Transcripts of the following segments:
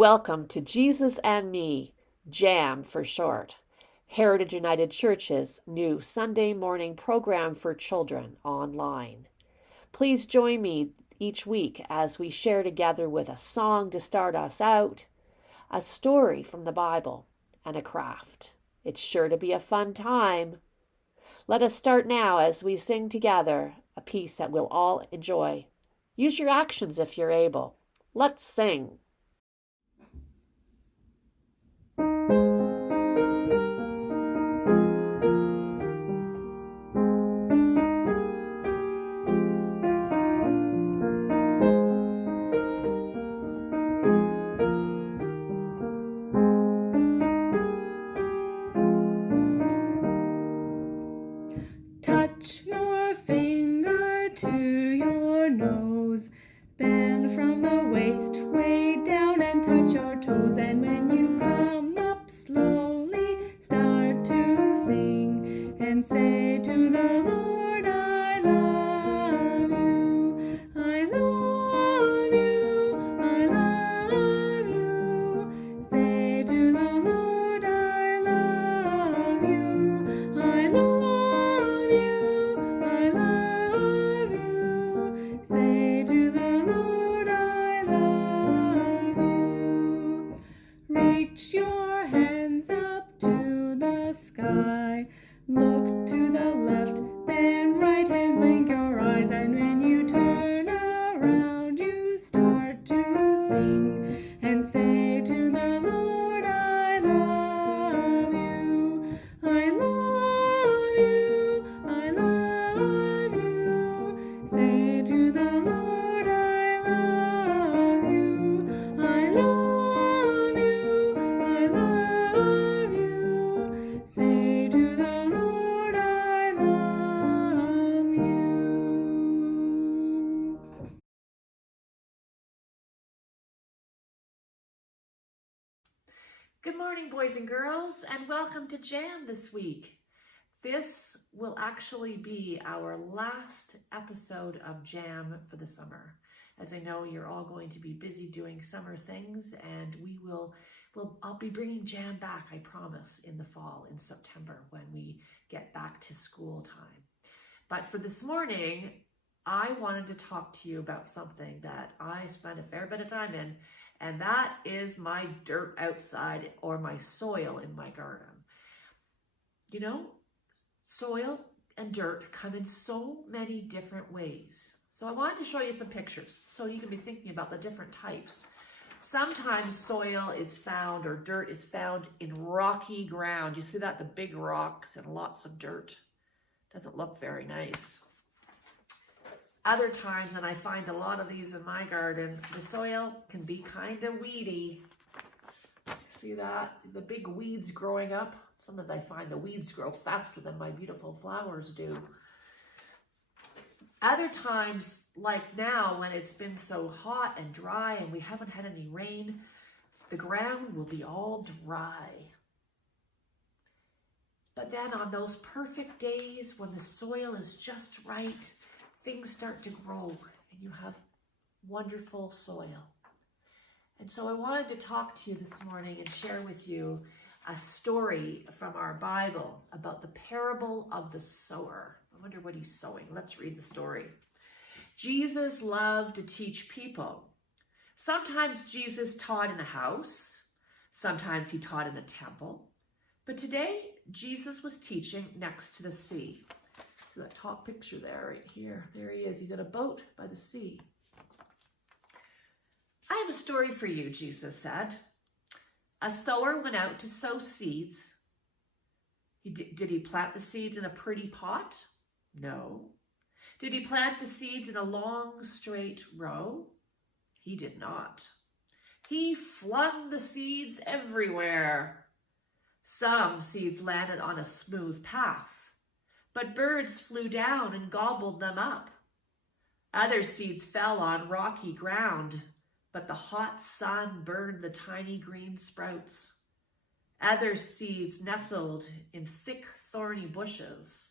Welcome to Jesus and Me, J.A.M for short, Heritage United Church's new Sunday morning program for children online. Please join me each week as we share together with a song to start us out, a story from the Bible, and a craft. It's sure to be a fun time. Let us start now as we sing together a piece that we'll all enjoy. Use your actions if you're able. Let's sing. Touch your finger to your nose, bend from the waist way down and touch your toes, and when you come up slowly, start to sing and say to the Lord, I love you, I love you, I love you. Say to the Lord, I love you, I love you, I love you. Say to the Lord, I love you. Reach your hands up to the sky. Look to the left, then right, and blink your eyes. And when you turn around, you start to sing and say to the Lord, I love you, I love you, I love you. Say to the Lord, I love you, I love you, I love you. Say to the Lord, I love you. Good morning, boys and girls, and welcome to J.A.M this week. This will actually be our last episode of J.A.M for the summer. As I know, you're all going to be busy doing summer things, and I'll be bringing J.A.M back, I promise, in the fall, in September, when we get back to school time. But for this morning, I wanted to talk to you about something that I spend a fair bit of time in, and that is my dirt outside, or my soil in my garden. You know, soil and dirt come in so many different ways. So I wanted to show you some pictures so you can be thinking about the different types. Sometimes soil is found, or dirt is found, in rocky ground. You see that? The big rocks and lots of dirt. Doesn't look very nice. Other times, and I find a lot of these in my garden, the soil can be kind of weedy. See that? The big weeds growing up. Sometimes I find the weeds grow faster than my beautiful flowers do. Other times, like now, when it's been so hot and dry and we haven't had any rain, the ground will be all dry. But then on those perfect days when the soil is just right, things start to grow and you have wonderful soil. And so I wanted to talk to you this morning and share with you a story from our Bible about the parable of the sower. I wonder what he's sowing. Let's read the story. Jesus loved to teach people. Sometimes Jesus taught in a house. Sometimes he taught in a temple. But today, Jesus was teaching next to the sea. See that top picture there, right here? There he is. He's in a boat by the sea. I have a story for you, Jesus said. A sower went out to sow seeds. Did he plant the seeds in a pretty pot? No. Did he plant the seeds in a long, straight row? He did not. He flung the seeds everywhere. Some seeds landed on a smooth path, but birds flew down and gobbled them up. Other seeds fell on rocky ground, but the hot sun burned the tiny green sprouts. Other seeds nestled in thick, thorny bushes,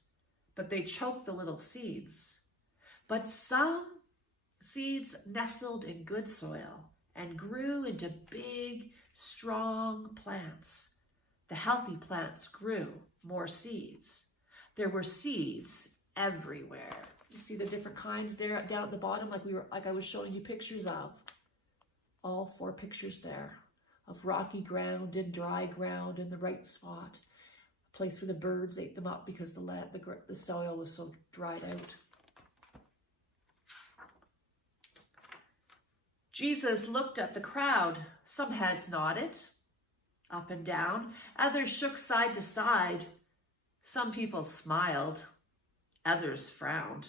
but they choked the little seeds. But some seeds nestled in good soil and grew into big, strong plants. The healthy plants grew more seeds. There were seeds everywhere. You see the different kinds there down at the bottom, like I was showing you pictures of. All 4 pictures there of rocky ground and dry ground in the right spot. A place where the birds ate them up because the soil was so dried out. Jesus looked at the crowd. Some heads nodded up and down. Others shook side to side. Some people smiled. Others frowned.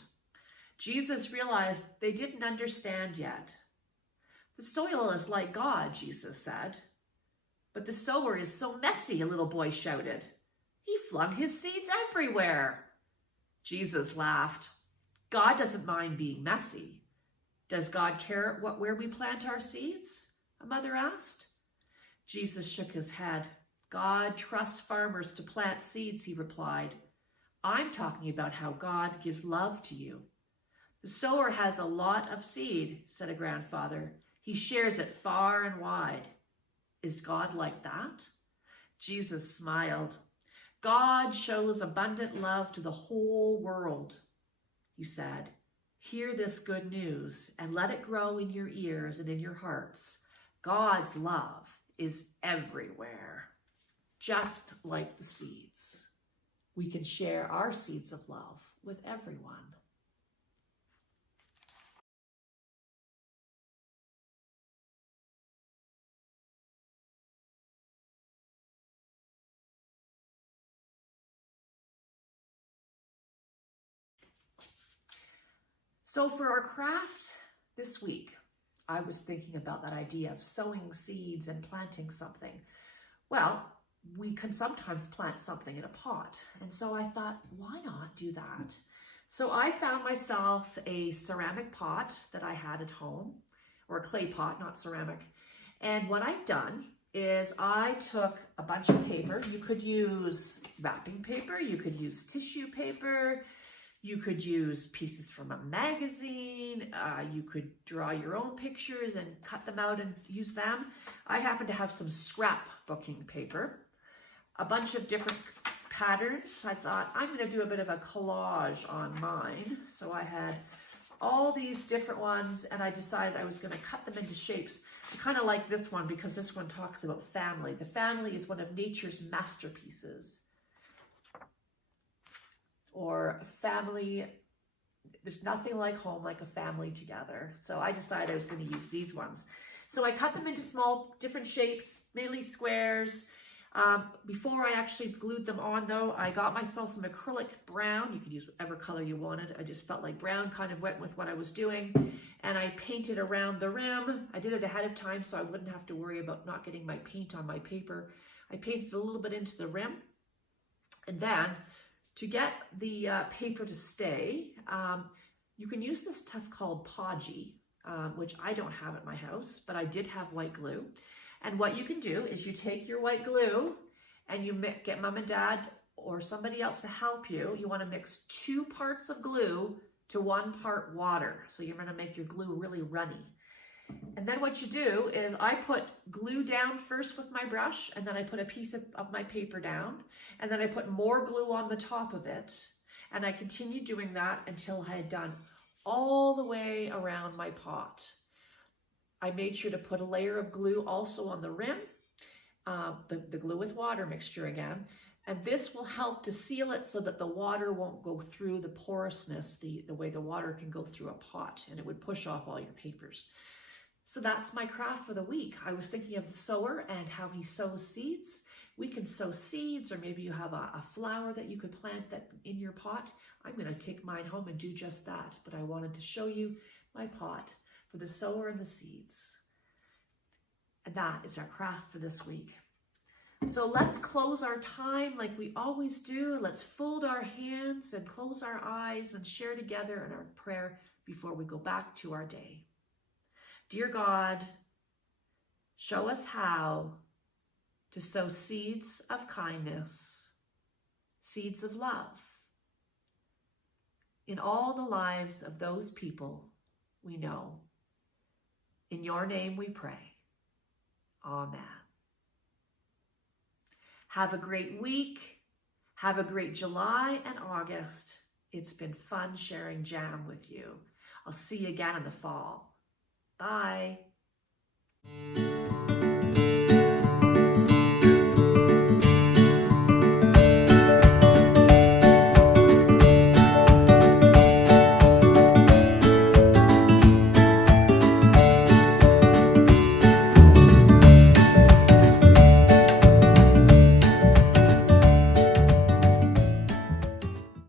Jesus realized they didn't understand yet. The soil is like God, Jesus said. But the sower is so messy, a little boy shouted. He flung his seeds everywhere. Jesus laughed. God doesn't mind being messy. Does God care where we plant our seeds? A mother asked. Jesus shook his head. God trusts farmers to plant seeds, he replied. I'm talking about how God gives love to you. The sower has a lot of seed, said a grandfather. He shares it far and wide. Is God like that? Jesus smiled. God shows abundant love to the whole world, he said. Hear this good news and let it grow in your ears and in your hearts. God's love is everywhere, just like the seeds. We can share our seeds of love with everyone. So for our craft this week, I was thinking about that idea of sowing seeds and planting something. Well, we can sometimes plant something in a pot. And so I thought, why not do that? So I found myself a ceramic pot that I had at home, or a clay pot, not ceramic. And what I've done is I took a bunch of paper. You could use wrapping paper, you could use tissue paper, you could use pieces from a magazine, you could draw your own pictures and cut them out and use them. I happen to have some scrapbooking paper, a bunch of different patterns. I thought I'm going to do a bit of a collage on mine. So I had all these different ones and I decided I was going to cut them into shapes. I kind of like this one because this one talks about family. The family is one of nature's masterpieces. Or family, there's nothing like home like a family together. So I decided I was going to use these ones. So I cut them into small, different shapes, mainly squares. Before I actually glued them on though, I got myself some acrylic brown. You could use whatever color you wanted. I just felt like brown kind of went with what I was doing. And I painted around the rim. I did it ahead of time so I wouldn't have to worry about not getting my paint on my paper. I painted a little bit into the rim. And then to get the paper to stay, you can use this stuff called Podgy, which I don't have at my house, but I did have white glue. And what you can do is you take your white glue and you get mom and dad or somebody else to help you. You want to mix 2 parts of glue to 1 part water. So you're going to make your glue really runny. And then what you do is I put glue down first with my brush, and then I put a piece of my paper down, and then I put more glue on the top of it. And I continued doing that until I had done all the way around my pot. I made sure to put a layer of glue also on the rim, the glue with water mixture again. And this will help to seal it so that the water won't go through the porousness, the way the water can go through a pot, and it would push off all your papers. So that's my craft for the week. I was thinking of the sower and how he sows seeds. We can sow seeds, or maybe you have a flower that you could plant that in your pot. I'm going to take mine home and do just that. But I wanted to show you my pot for the sower and the seeds. And that is our craft for this week. So let's close our time like we always do. Let's fold our hands and close our eyes and share together in our prayer before we go back to our day. Dear God, show us how to sow seeds of kindness, seeds of love in all the lives of those people we know. In your name we pray. Amen. Have a great week. Have a great July and August. It's been fun sharing J.A.M with you. I'll see you again in the fall. Bye.